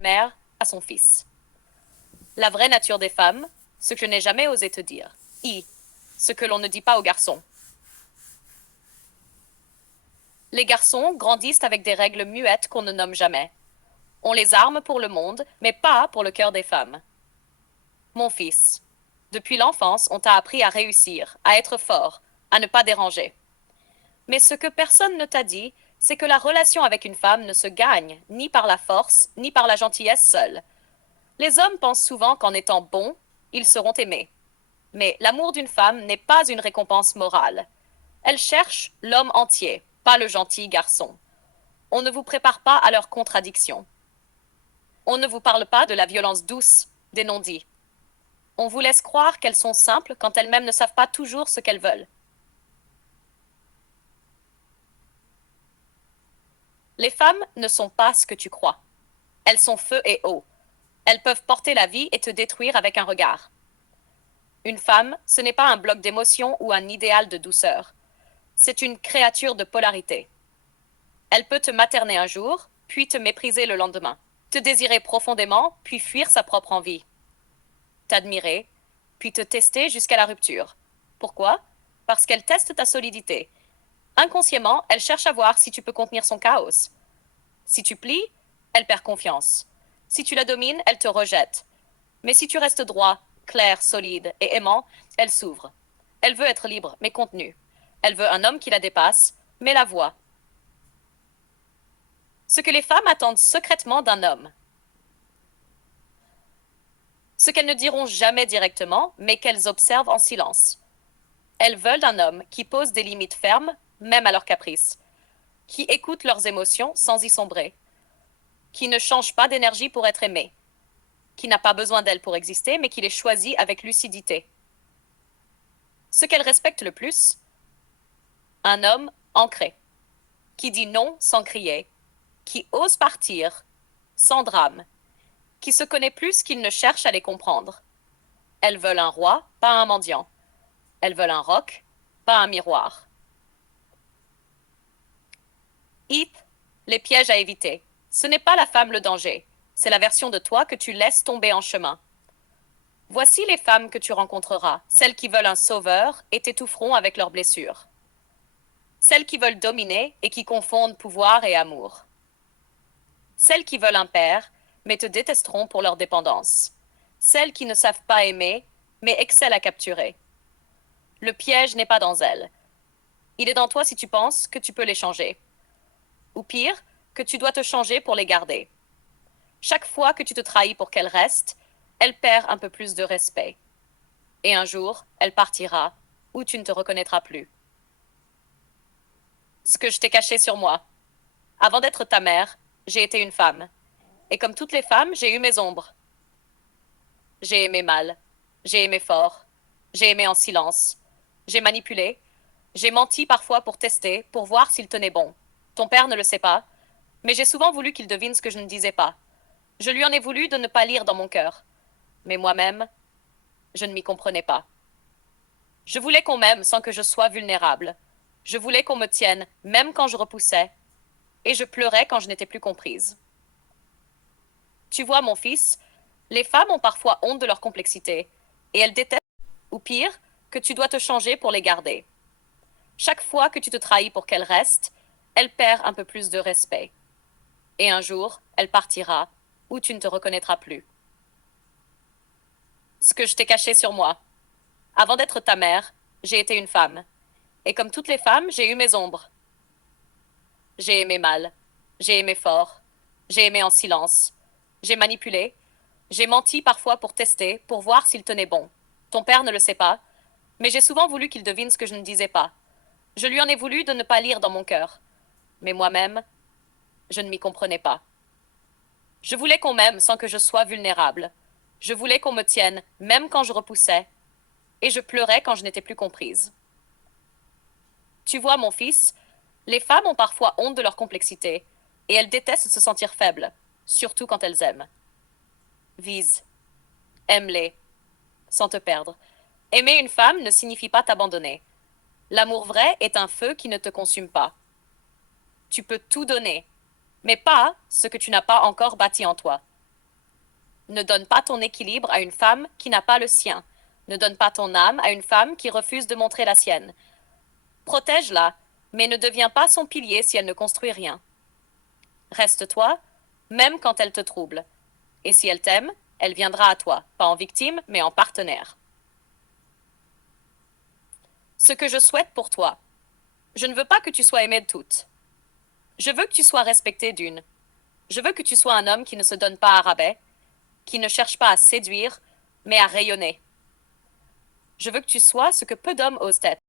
mère à son fils. La vraie nature des femmes, ce que je n'ai jamais osé te dire. Ce que l'on ne dit pas aux garçons. Les garçons grandissent avec des règles muettes qu'on ne nomme jamais. On les arme pour le monde, mais pas pour le cœur des femmes. Mon fils, depuis l'enfance, on t'a appris à réussir, à être fort, à ne pas déranger. Mais ce que personne ne t'a dit, c'est que la relation avec une femme ne se gagne ni par la force, ni par la gentillesse seule. Les hommes pensent souvent qu'en étant bons, ils seront aimés. Mais l'amour d'une femme n'est pas une récompense morale. Elle cherche l'homme entier, pas le gentil garçon. On ne vous prépare pas à leurs contradictions. On ne vous parle pas de la violence douce des non-dits. On vous laisse croire qu'elles sont simples quand elles-mêmes ne savent pas toujours ce qu'elles veulent. Les femmes ne sont pas ce que tu crois. Elles sont feu et eau. Elles peuvent porter la vie et te détruire avec un regard. Une femme, ce n'est pas un bloc d'émotions ou un idéal de douceur. C'est une créature de polarité. Elle peut te materner un jour, puis te mépriser le lendemain. Te désirer profondément, puis fuir sa propre envie. T'admirer, puis te tester jusqu'à la rupture. Pourquoi? Parce qu'elle teste ta solidité. Inconsciemment, elle cherche à voir si tu peux contenir son chaos. Si tu plies, elle perd confiance. Si tu la domines, elle te rejette. Mais si tu restes droit, clair, solide et aimant, elle s'ouvre. Elle veut être libre, mais contenue. Elle veut un homme qui la dépasse, mais la voit. Ce que les femmes attendent secrètement d'un homme. Ce qu'elles ne diront jamais directement, mais qu'elles observent en silence. Elles veulent un homme qui pose des limites fermes, même à leurs caprices, qui écoute leurs émotions sans y sombrer, qui ne change pas d'énergie pour être aimé, qui n'a pas besoin d'elles pour exister, mais qui les choisit avec lucidité. Ce qu'elles respectent le plus, un homme ancré, qui dit non sans crier, qui ose partir sans drame, qui se connaît plus qu'il ne cherche à les comprendre. Elles veulent un roi, pas un mendiant. Elles veulent un roc, pas un miroir. Heath, les pièges à éviter. Ce n'est pas la femme le danger, c'est la version de toi que tu laisses tomber en chemin. Voici les femmes que tu rencontreras, celles qui veulent un sauveur et t'étoufferont avec leurs blessures. Celles qui veulent dominer et qui confondent pouvoir et amour. Celles qui veulent un père, mais te détesteront pour leur dépendance. Celles qui ne savent pas aimer, mais excellent à capturer. Le piège n'est pas dans elles. Il est dans toi si tu penses que tu peux les changer. Ou pire, que tu dois te changer pour les garder. Chaque fois que tu te trahis pour qu'elle reste, elle perd un peu plus de respect. Et un jour, elle partira, ou tu ne te reconnaîtras plus. Ce que je t'ai caché sur moi. Avant d'être ta mère, j'ai été une femme. Et comme toutes les femmes, j'ai eu mes ombres. J'ai aimé mal. J'ai aimé fort. J'ai aimé en silence. J'ai manipulé. J'ai menti parfois pour tester, pour voir s'il tenait bon. Ton père ne le sait pas, mais j'ai souvent voulu qu'il devine ce que je ne disais pas. Je lui en ai voulu de ne pas lire dans mon cœur. Mais moi-même, je ne m'y comprenais pas. Je voulais qu'on m'aime sans que je sois vulnérable. Je voulais qu'on me tienne, même quand je repoussais. Et je pleurais quand je n'étais plus comprise. Tu vois, mon fils, les femmes ont parfois honte de leur complexité, et elles détestent, ou pire, que tu dois te changer pour les garder. Chaque fois que tu te trahis pour qu'elles restent, elle perd un peu plus de respect. Et un jour, elle partira, ou tu ne te reconnaîtras plus. Ce que je t'ai caché sur moi. Avant d'être ta mère, j'ai été une femme. Et comme toutes les femmes, j'ai eu mes ombres. J'ai aimé mal. J'ai aimé fort. J'ai aimé en silence. J'ai manipulé. J'ai menti parfois pour tester, pour voir s'il tenait bon. Ton père ne le sait pas, mais j'ai souvent voulu qu'il devine ce que je ne disais pas. Je lui en ai voulu de ne pas lire dans mon cœur. Mais moi-même, je ne m'y comprenais pas. Je voulais qu'on m'aime sans que je sois vulnérable. Je voulais qu'on me tienne, même quand je repoussais. Et je pleurais quand je n'étais plus comprise. Tu vois, mon fils, les femmes ont parfois honte de leur complexité, et elles détestent se sentir faibles, surtout quand elles aiment. Vise, aime-les, sans te perdre. Aimer une femme ne signifie pas t'abandonner. L'amour vrai est un feu qui ne te consume pas. Tu peux tout donner, mais pas ce que tu n'as pas encore bâti en toi. Ne donne pas ton équilibre à une femme qui n'a pas le sien. Ne donne pas ton âme à une femme qui refuse de montrer la sienne. Protège-la, mais ne deviens pas son pilier si elle ne construit rien. Reste toi, même quand elle te trouble. Et si elle t'aime, elle viendra à toi, pas en victime, mais en partenaire. Ce que je souhaite pour toi. Je ne veux pas que tu sois aimé de toutes. Je veux que tu sois respecté d'une. Je veux que tu sois un homme qui ne se donne pas à rabais, qui ne cherche pas à séduire, mais à rayonner. Je veux que tu sois ce que peu d'hommes osent être.